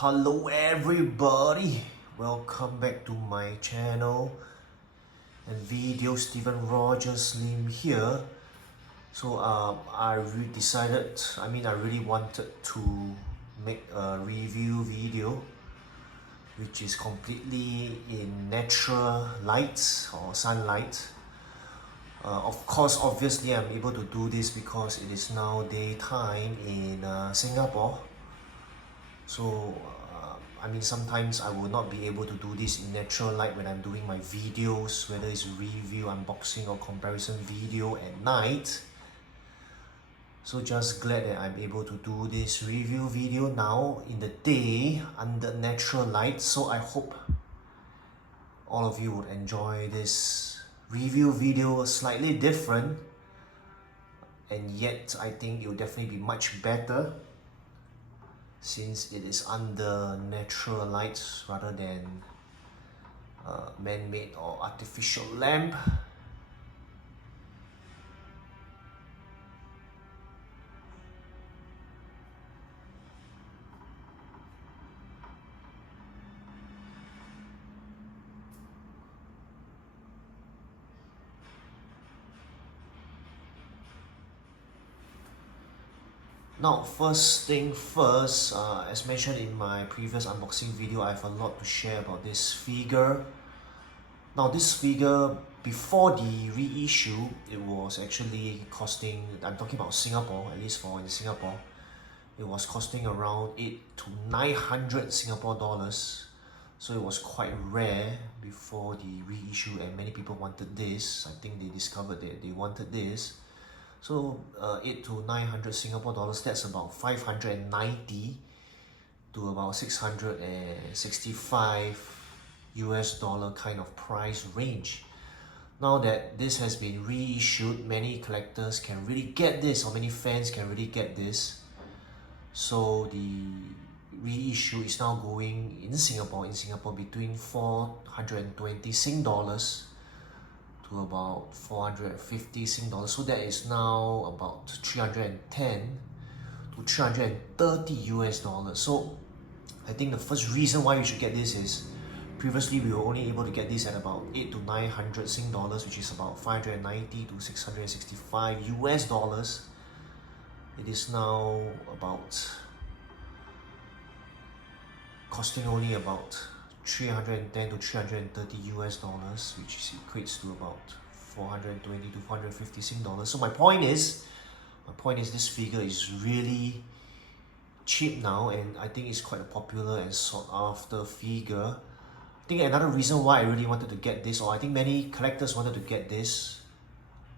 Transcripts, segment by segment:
Hello everybody, welcome back to my channel and video. Stephen Rogers Lim here. So I really wanted to make a review video which is completely in natural light or sunlight. Of course, obviously I'm able to do this because it is now daytime in Singapore. So sometimes I will not be able to do this in natural light when I'm doing my videos, whether it's review, unboxing or comparison video at night. So just glad that I'm able to do this review video now in the day under natural light. So I hope all of you would enjoy this review video, slightly different, and yet I think it will definitely be much better since it is under natural lights rather than man-made or artificial lamp. Now, first thing first, as mentioned in my previous unboxing video, I have a lot to share about this figure. Now, this figure, before the reissue, it was actually costing, I'm talking about Singapore, at least for in Singapore, it was costing around 800 to 900 Singapore dollars. So it was quite rare before the reissue, and many people wanted this. I think they discovered that they wanted this. So 800 to 900 Singapore dollars, that's about 590 to about 665 US dollar kind of price range. Now that this has been reissued, many collectors can really get this, or many fans can really get this. So the reissue is now going in Singapore between 420 Sing dollars to about 450 Sing dollars. So that is now about 310 to 330 US dollars. So I think the first reason why we should get this is previously we were only able to get this at about 800 to 900 Sing dollars, which is about 590 to 665 US dollars. It is now about costing only about 310 to 330 US dollars, which equates to about 420 to 450 Sing dollars. So my point is this figure is really cheap now, and I think it's quite a popular and sought after figure. I think another reason why I really wanted to get this, or I think many collectors wanted to get this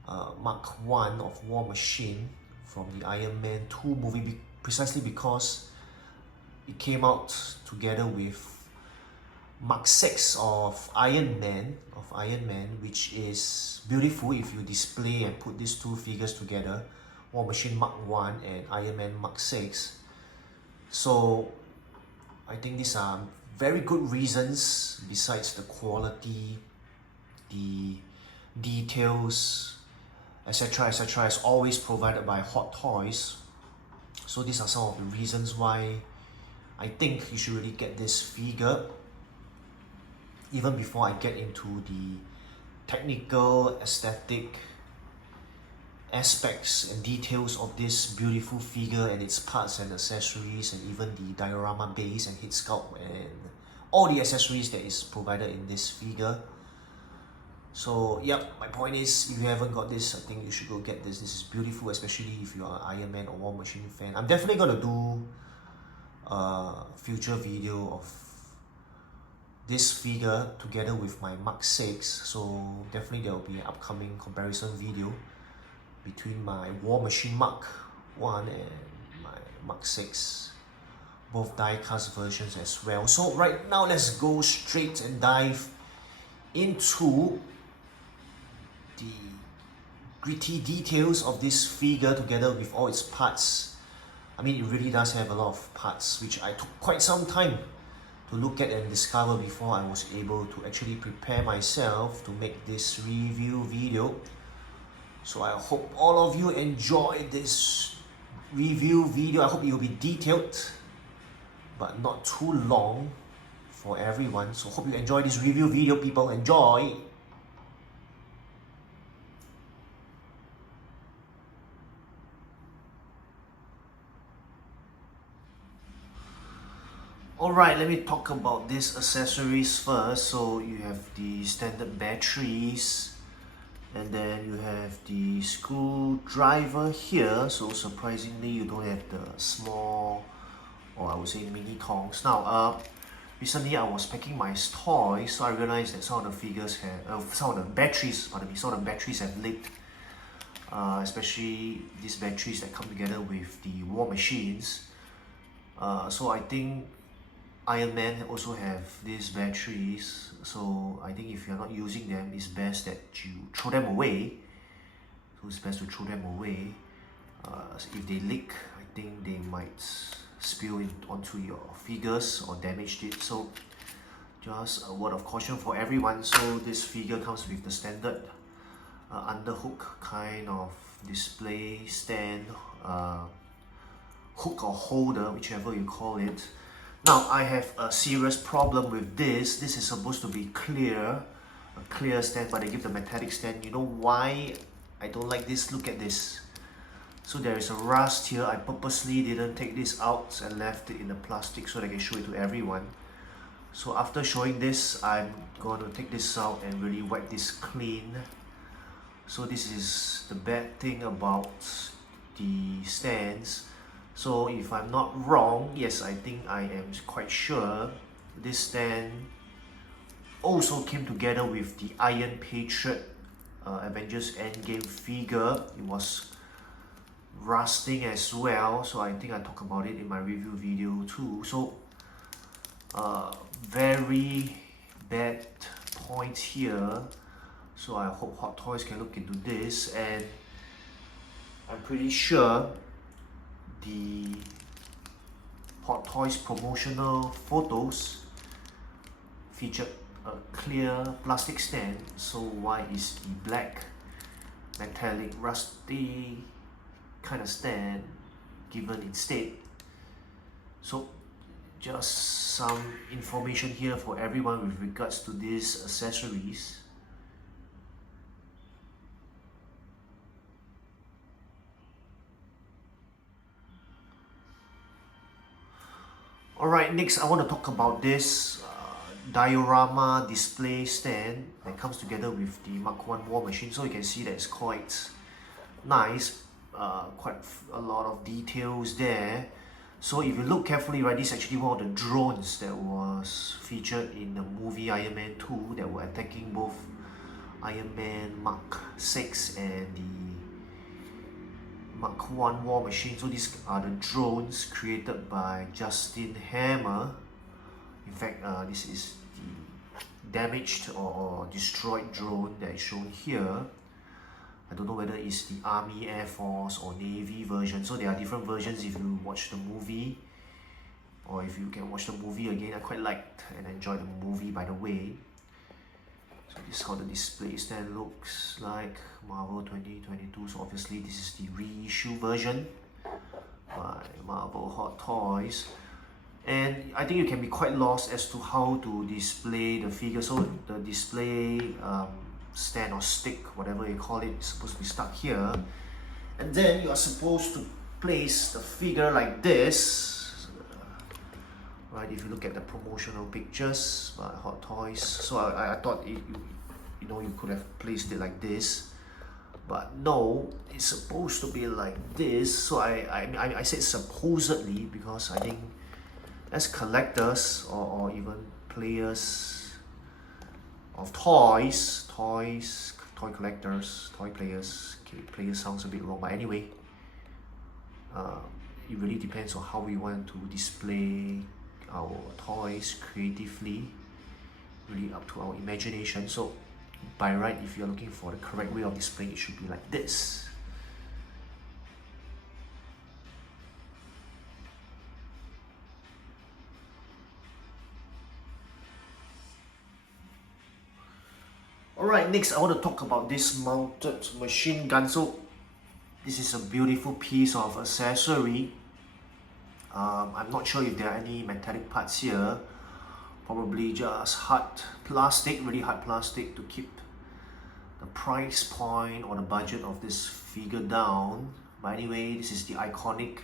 Mark I of War Machine from the Iron Man 2 movie, precisely because it came out together with Mark 6 of Iron Man, which is beautiful if you display and put these two figures together, War Machine Mark 1 and Iron Man Mark 6. So I think these are very good reasons, besides the quality, the details, etc., is always provided by Hot Toys. So these are some of the reasons why I think you should really get this figure. Even before I get into the technical, aesthetic aspects and details of this beautiful figure and its parts and accessories, and even the diorama base and head sculpt and all the accessories that is provided in this figure. So yep, my point is, if you haven't got this, I think you should go get this. This is beautiful, especially if you are an Iron Man or War Machine fan. I'm definitely gonna do a future video of this figure together with my Mark 6, so definitely there will be an upcoming comparison video between my War Machine Mark 1 and my Mark 6, both die-cast versions as well. So right now, let's go straight and dive into the gritty details of this figure together with all its parts. I mean, it really does have a lot of parts, which I took quite some time to look at and discover before I was able to actually prepare myself to make this review video. So I hope all of you enjoy this review video. I hope it will be detailed, but not too long for everyone. So hope you enjoy this review video, people. Enjoy! Alright, let me talk about these accessories first. So you have the standard batteries, and then you have the screwdriver here. So surprisingly, you don't have the small, or I would say mini tongs. Now, recently I was packing my toys, so I realized that some of the figures have, some of the batteries, pardon me, some of the batteries have leaked. Especially these batteries that come together with the war machines. So I think Iron Man also have these batteries, so I think if you're not using them, it's best that you throw them away. So it's best to throw them away. If they leak, I think they might spill onto your figures or damage it. So just a word of caution for everyone. So this figure comes with the standard underhook kind of display stand, hook or holder, whichever you call it. Now I have a serious problem with this. This is supposed to be clear, a clear stand, but they give the metallic stand. You know why I don't like this? Look at this. So there is a rust here. I purposely didn't take this out and left it in the plastic so that I can show it to everyone. So after showing this, I'm going to take this out and really wipe this clean. So this is the bad thing about the stands. So if I'm not wrong, yes, I think I am quite sure this stand also came together with the Iron Patriot Avengers Endgame figure. It was rusting as well, so I think I talked about it in my review video too. So very bad points here. So I hope Hot Toys can look into this, and I'm pretty sure the Hot Toys promotional photos featured a clear plastic stand. So why is the black metallic rusty kind of stand given instead? So just some information here for everyone with regards to these accessories. Alright, next I want to talk about this diorama display stand that comes together with the Mark 1 war machine. So you can see that it's quite nice, quite a lot of details there. So if you look carefully, right, this is actually one of the drones that was featured in the movie Iron Man 2 that were attacking both Iron Man Mark 6 and the Mark 1 war machine. So these are the drones created by Justin Hammer. In fact, this is the damaged or destroyed drone that is shown here. I don't know whether it's the Army, Air Force or Navy version. So there are different versions if you watch the movie, or if you can watch the movie again. I quite liked and enjoyed the movie, by the way. So this is how the display stand looks like, Marvel 2022. So obviously this is the reissue version by Marvel Hot Toys. And I think you can be quite lost as to how to display the figure. So the display stand or stick, whatever you call it, is supposed to be stuck here. And then you are supposed to place the figure like this. Right, if you look at the promotional pictures by Hot Toys. So I thought you could have placed it like this. But no, it's supposed to be like this. So I said supposedly because I think as collectors or even players of toy collectors, toy players, okay, players sounds a bit wrong, but anyway, it really depends on how we want to display our toys creatively, really up to our imagination. So by right, if you're looking for the correct way of displaying, it should be like this. Alright, next I want to talk about this mounted machine gun. So this is a beautiful piece of accessory. I'm not sure if there are any metallic parts here. Probably just hard plastic, really hard plastic to keep the price point or the budget of this figure down. But anyway, this is the iconic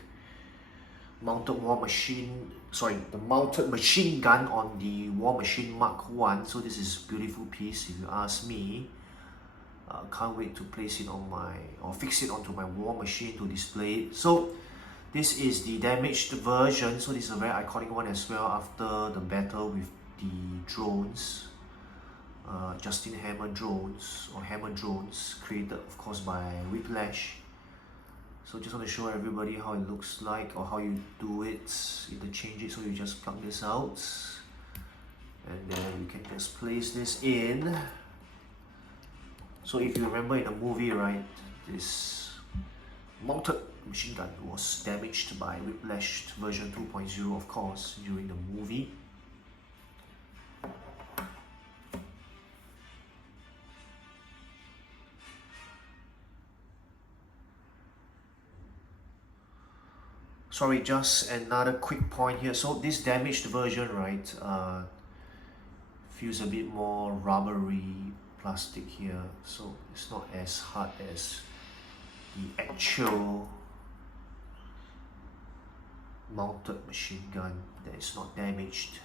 mounted war machine, the mounted machine gun on the War Machine Mark 1. So this is a beautiful piece if you ask me. Can't wait to place it on fix it onto my war machine to display it. So this is the damaged version. So this is a very iconic one as well after the battle with the drones. Justin Hammer drones, or Hammer drones, created of course by Whiplash. So just want to show everybody how it looks like, or how you do it, interchange it. So you just plug this out and then you can just place this in. So if you remember in the movie, right, this mounted machine gun was damaged by Whiplash version 2.0 of course during the movie. Sorry, just another quick point here. So this damaged version, right, feels a bit more rubbery plastic here. So it's not as hard as the actual mounted machine gun that is not damaged.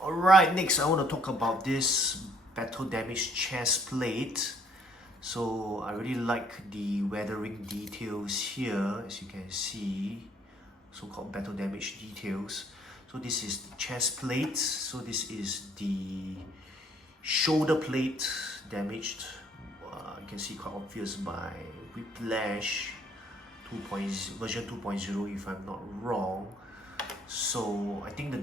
Alright, next I want to talk about this battle damaged chest plate. So I really like the weathering details here, as you can see, so-called battle damage details. So this is the chest plate. So this is the shoulder plate damaged. You can see quite obvious by Whiplash version 2.0 if I'm not wrong. So I think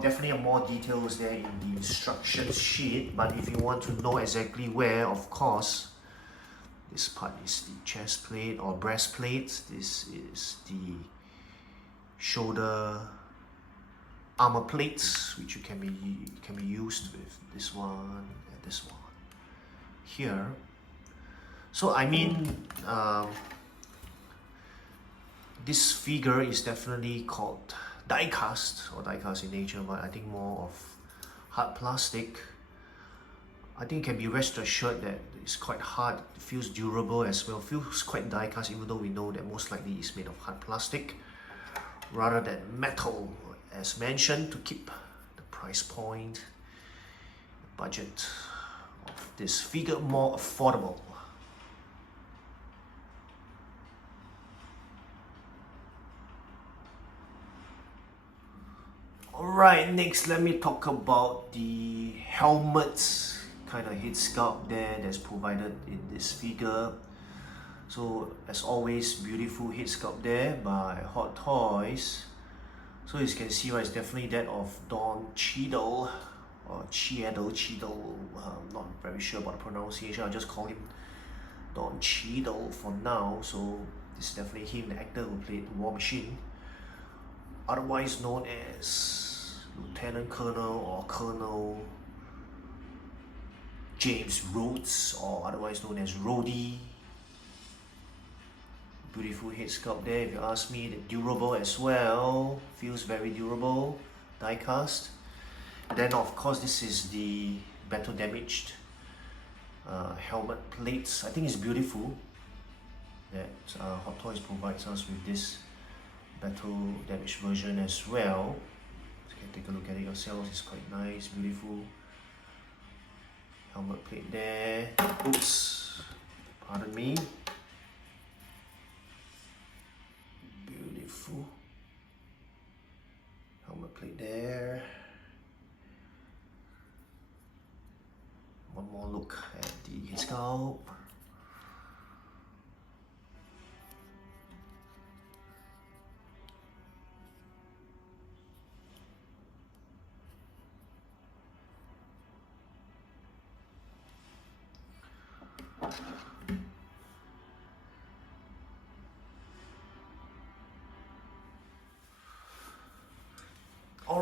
definitely more details there in the instruction sheet, but if you want to know exactly where, of course, this part is the chest plate or breastplate. This is the shoulder armor plates, which can be used with this one and this one here. So I mean, this figure is definitely called diecast or diecast in nature, but I think more of hard plastic. I think it can be rest assured that it's quite hard, it feels durable as well, feels quite diecast, even though we know that most likely it's made of hard plastic rather than metal, as mentioned, to keep the price point, the budget of this figure more affordable. Alright, next let me talk about the helmet kind of head sculpt there that's provided in this figure. So as always, beautiful head sculpt there by Hot Toys. So as you can see, right, it's definitely that of Don Cheadle or Cheadle. I'm not very sure about the pronunciation. I'll just call him Don Cheadle for now. So this is definitely him, the actor who played War Machine, otherwise known as Lieutenant Colonel or Colonel James Rhodes, or otherwise known as Rhodey. Beautiful head sculpt there, if you ask me. Durable as well, feels very durable, die cast. Then of course this is the battle damaged helmet plates. I think it's beautiful that Hot Toys provides us with this battle damaged version as well. So you can take a look at it yourselves. It's quite nice, beautiful helmet plate there. Oops, pardon me. Beautiful helmet plate there. One more look at the head sculpt.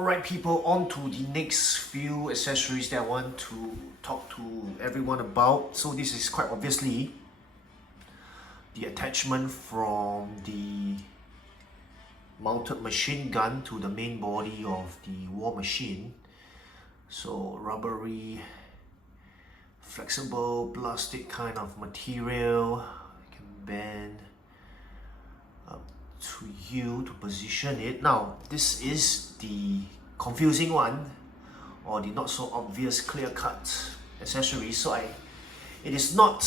Alright people, on to the next few accessories that I want to talk to everyone about. So this is quite obviously the attachment from the mounted machine gun to the main body of the war machine. So rubbery, flexible, plastic kind of material, you can bend up to you to position it. Now this is the confusing one, or the not so obvious clear-cut accessory. So it is not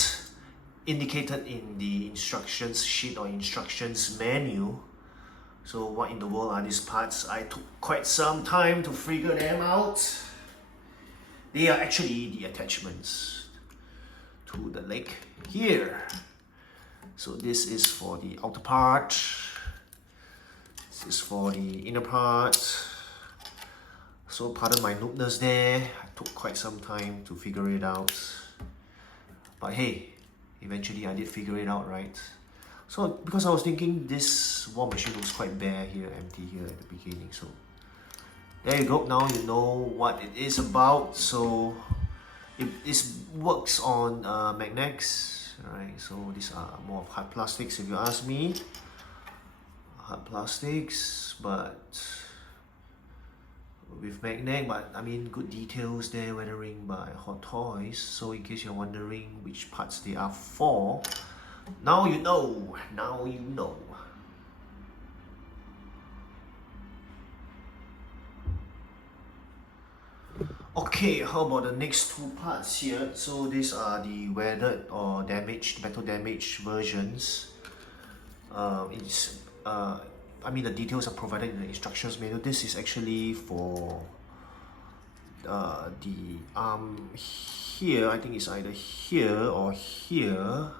indicated in the instructions sheet or instructions menu. So what in the world are these parts? I took quite some time to figure them out. They are actually the attachments to the leg here. So this is for the outer part, this is for the inner part. So pardon my noobness there, I took quite some time to figure it out. But hey, eventually I did figure it out, right? So because I was thinking this war machine looks quite bare here, empty here at the beginning. So there you go, now you know what it is about. So it works on magnets, right? So these are more of hard plastics if you ask me. Hard plastics, but with magnet, but I mean good details there, weathering by Hot Toys. So in case you're wondering which parts they are for, now you know, now you know. Okay, how about the next two parts here? So these are the weathered or damaged, battle damaged versions. I mean the details are provided in the instructions manual. This is actually for the arm here. I think it's either here or here,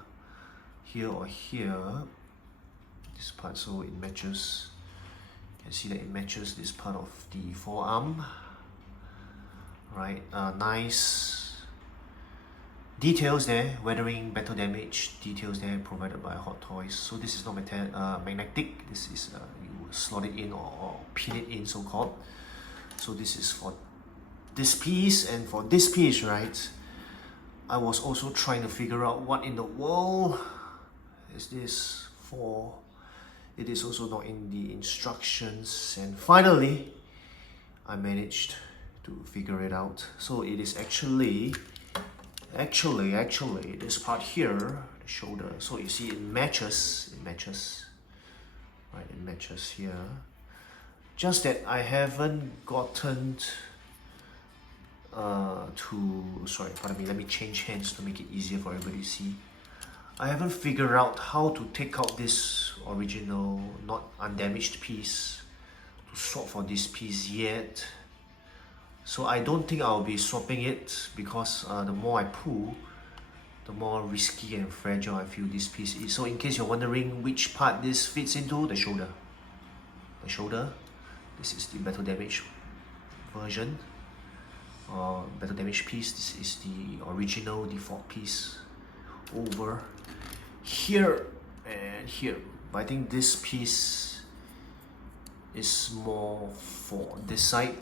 here or here. This part, so it matches. You can see that it matches this part of the forearm. Right, nice details there, weathering, battle damage details there provided by Hot Toys. So this is not magnetic, this is you slot it in or pin it in, so called. So this is for this piece, and for this piece, right, I was also trying to figure out what in the world is this for. It is also not in the instructions, and finally I managed to figure it out. So it is actually this part here, the shoulder. So you see it matches, right, it matches here. Just that I haven't gotten sorry, pardon me, let me change hands to make it easier for everybody to see. I haven't figured out how to take out this original, not undamaged piece to swap for this piece yet. So I don't think I'll be swapping it, because the more I pull, the more risky and fragile I feel this piece is. So in case you're wondering which part this fits into, the shoulder. The shoulder, this is the battle damage version, or battle damage piece. This is the original default piece over here and here. But I think this piece is more for this side,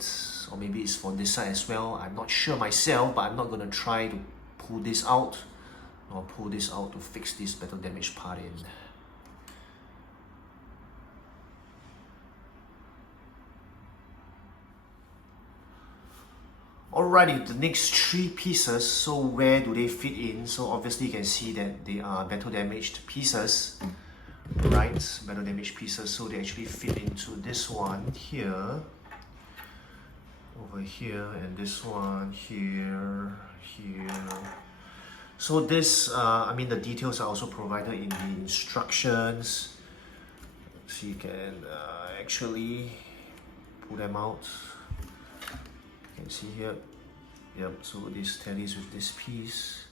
or maybe it's for this side as well. I'm not sure myself, but I'm not going to try to pull this out or pull this out to fix this battle damage part in. Alrighty, the next three pieces, so where do they fit in? So obviously you can see that they are battle damaged pieces, right? Battle damaged pieces, so they actually fit into this one here, over here, and this one here, here. So this, I mean the details are also provided in the instructions, so you can actually pull them out. You can see here, yep, so this tallies with this piece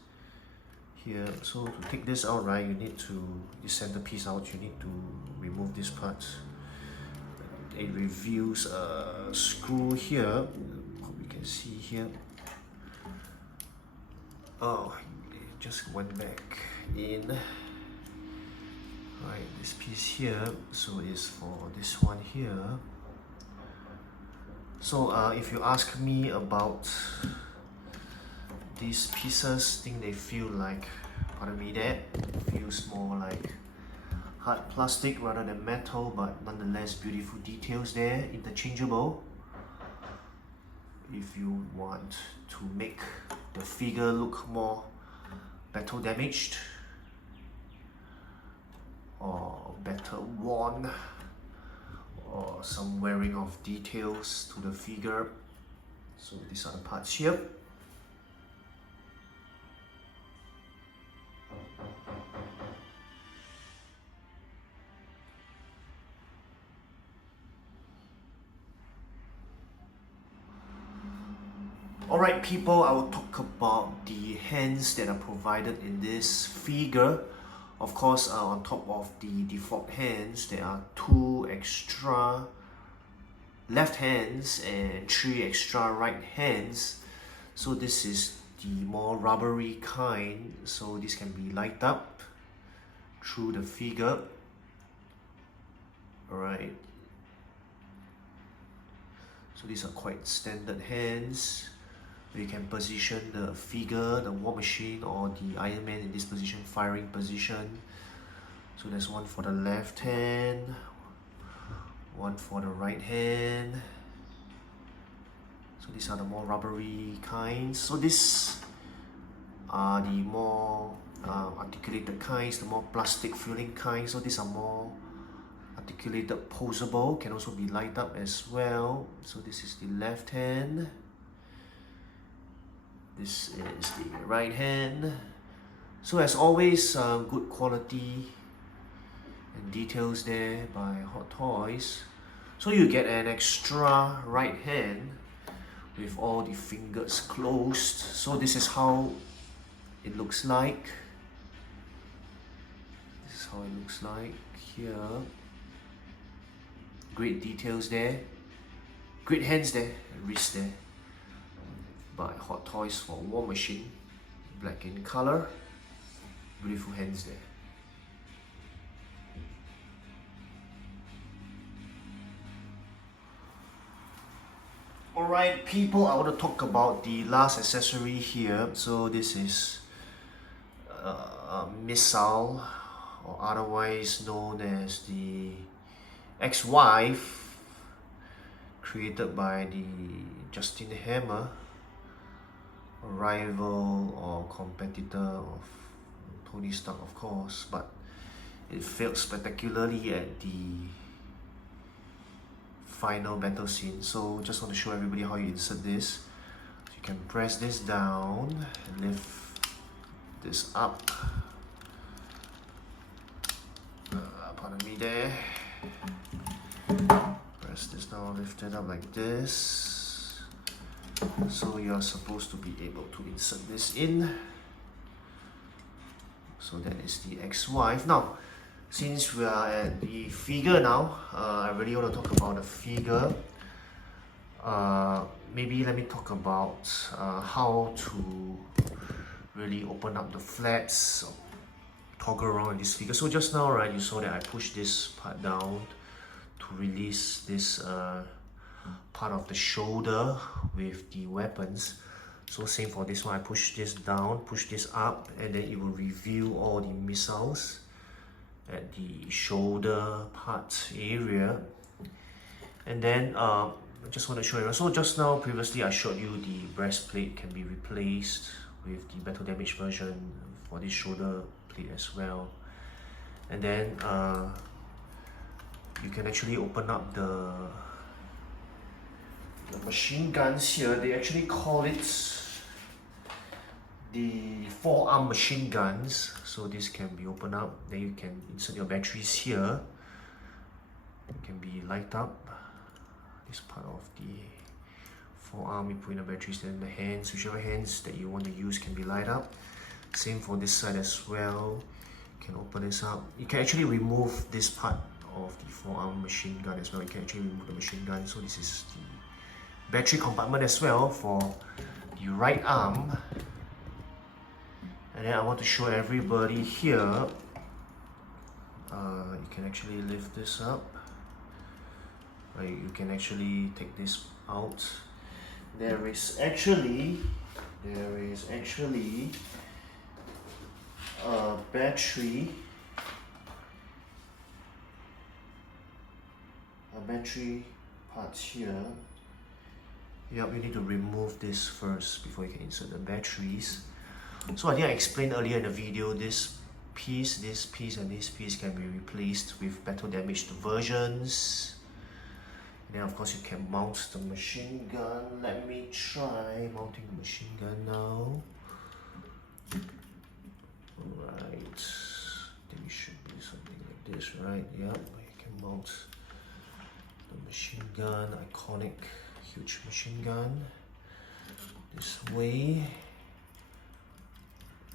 here. So to take this out, right, you need to, this center piece out, you need to remove this part. It reveals a screw here, hope you can see here. Oh, it just went back in. Right, this piece here, so it's for this one here. So if you ask me about these pieces, I think they feel like, pardon me, that feels more like hard plastic rather than metal, but nonetheless beautiful details there, interchangeable. If you want to make the figure look more battle damaged or better worn, or some wearing of details to the figure. So these are the parts here. Alright people, I will talk about the hands that are provided in this figure. Of course, on top of the default hands, there are 2 extra left hands and 3 extra right hands. So this is the more rubbery kind, so this can be light up through the figure. Alright, so these are quite standard hands. You can position the figure, the war machine, or the Iron Man in this position, firing position. So there's one for the left hand, one for the right hand. So these are the more rubbery kinds. So these are the more articulated kinds, the more plastic feeling kinds. So these are more articulated, posable, can also be light up as well. So this is the left hand. This is the right hand. So as always, good quality and details there by Hot Toys. So you get an extra right hand with all the fingers closed. So this is how it looks like. This is how it looks like here. Great details there. Great hands there, and wrist there. By Hot Toys for War Machine, black in color. Beautiful hands there. Alright people, I want to talk about the last accessory here. So this is a missile, or otherwise known as the ex-wife, created by the Justin Hammer, a rival or competitor of Tony Stark, of course, but it failed spectacularly at the final battle scene. So just want to show everybody how you insert this. So you can press this down and lift this up. Pardon me there. Press this down, lift it up like this. So you're supposed to be able to insert this in. So that is the ex-wife. Now, since we are at the figure now, I really want to talk about the figure. Maybe let me talk about how to really open up the flaps, toggle around this figure. So just now, right, you saw that I pushed this part down to release this part of the shoulder with the weapons. So same for this one, I push this down, push this up, and then it will reveal all the missiles at the shoulder part area. And then I just want to show you, so just now previously I showed you the breastplate can be replaced with the battle damage version for this shoulder plate as well. And then you can actually open up the machine guns here. They actually call it the forearm machine guns. So this can be opened up, then you can insert your batteries here. It can be light up. This part of the forearm, you put in the batteries, then the hands, whichever hands that you want to use can be light up. Same for this side as well. You can open this up. You can actually remove this part of the forearm machine gun as well. You can actually remove the machine gun. So this is the battery compartment as well for the right arm. And then I want to show everybody here, you can actually lift this up. right? You can actually take this out. There is actually a battery parts here. Yep, you need to remove this first before you can insert the batteries. So I think I explained earlier in the video, this piece, and this piece can be replaced with battle damaged versions. And then of course you can mount the machine gun. Let me try mounting the machine gun now. Alright, I think it should be something like this, right? Yep, you can mount the machine gun, iconic huge machine gun, this way.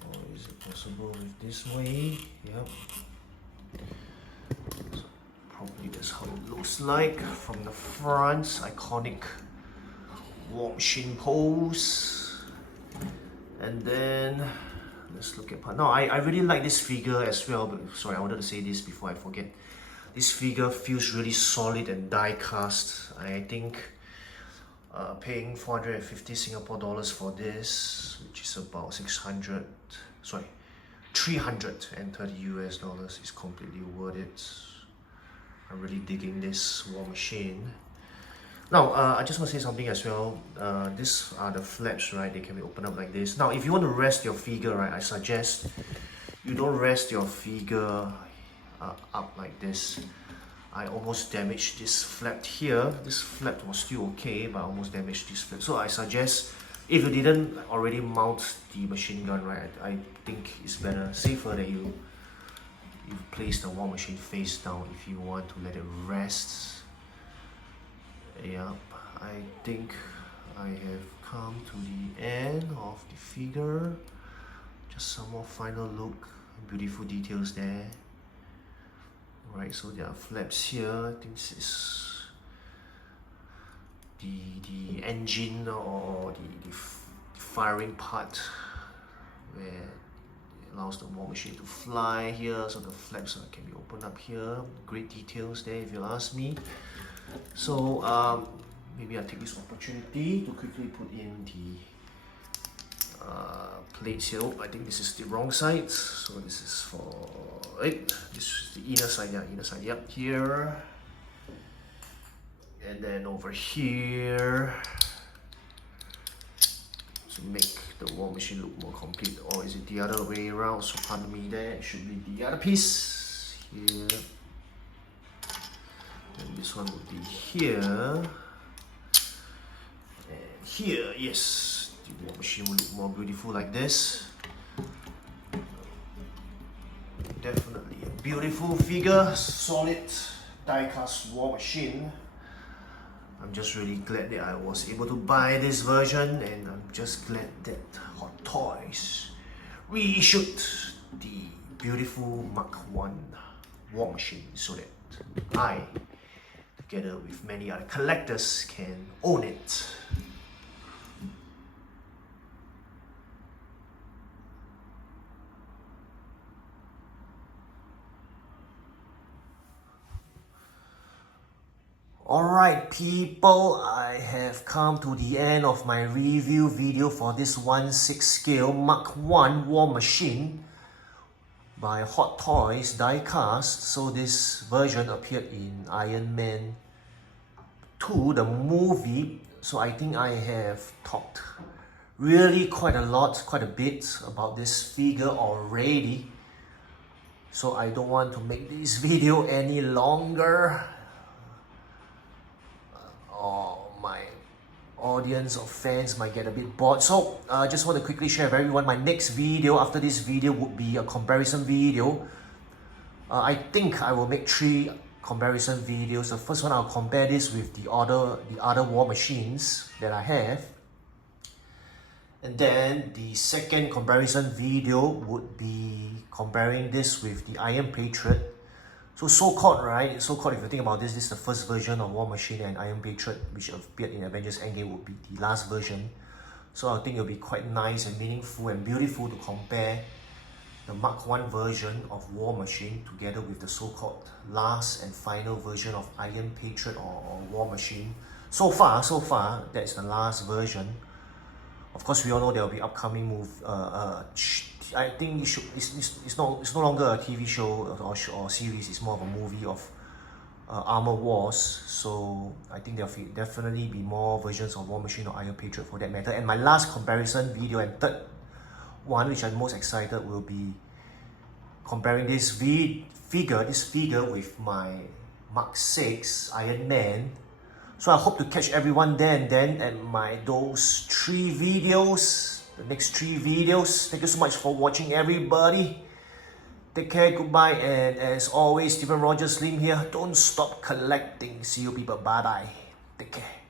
Or is it possible with this way? Yep. So probably that's how it looks like from the front. Iconic war machine pose. And then let's look at part. Now I really like this figure as well, but sorry, I wanted to say this before I forget. This figure feels really solid and die cast. I think paying 450 Singapore dollars for this, which is about 330 US dollars, is completely worth it. I'm really digging this war machine. Now, I just want to say something as well. These are the flaps, right? They can be opened up like this. Now, if you want to rest your figure, right, I suggest you don't rest your figure up like this. I almost damaged this flap here. This flap was still okay, but I almost damaged this flap. So I suggest, if you didn't already mount the machine gun, right, I think it's better, safer that you place the war machine face down if you want to let it rest. Yep, I think I have come to the end of the figure. Just some more final look, beautiful details there. Right, so there are flaps here. I think this is the engine or the firing part where it allows the war machine to fly here. So the flaps can be opened up here. Great details there if you'll ask me. So maybe I'll take this opportunity to quickly put in the plates here. Oh, I think this is the wrong side. So this is for it. This is the inner side, yeah, inner side, yep, here. And then over here to make the war machine look more complete. Or is it the other way around? So pardon me there, it should be the other piece here. And this one would be here. And here, yes, the war machine will look more beautiful like this. Definitely a beautiful figure, solid die-cast war machine. I'm just really glad that I was able to buy this version, and I'm just glad that Hot Toys reissued the beautiful Mark I war machine so that I, together with many other collectors, can own it. Alright people, I have come to the end of my review video for this 1/6 scale Mark I war machine by Hot Toys Diecast. So this version appeared in Iron Man 2, the movie. So I think I have talked really quite a bit about this figure already. So I don't want to make this video any longer. My audience of fans might get a bit bored. So I just want to quickly share with everyone, my next video after this video would be a comparison video. I think I will make 3 comparison videos. The first one, I'll compare this with the other war machines that I have. And then the second comparison video would be comparing this with the Iron Patriot. So-called, right? So-called, if you think about this, this is the first version of War Machine, and Iron Patriot, which appeared in Avengers Endgame, would be the last version. So I think it'll be quite nice and meaningful and beautiful to compare the Mark 1 version of War Machine together with the so-called last and final version of Iron Patriot or War Machine. So far, that's the last version. Of course, we all know there will be upcoming I think it's no longer a TV show or series. It's more of a movie of Armor Wars. So I think there'll definitely be more versions of War Machine or Iron Patriot for that matter. And my last comparison video and third one, which I'm most excited, will be comparing this figure with my Mark 6 Iron Man. So I hope to catch everyone there and then at those 3 videos, the next 3 videos. Thank you so much for watching, everybody. Take care, goodbye, and as always, Stephen Rogers Slim here. Don't stop collecting. See you people, bye bye. Take care.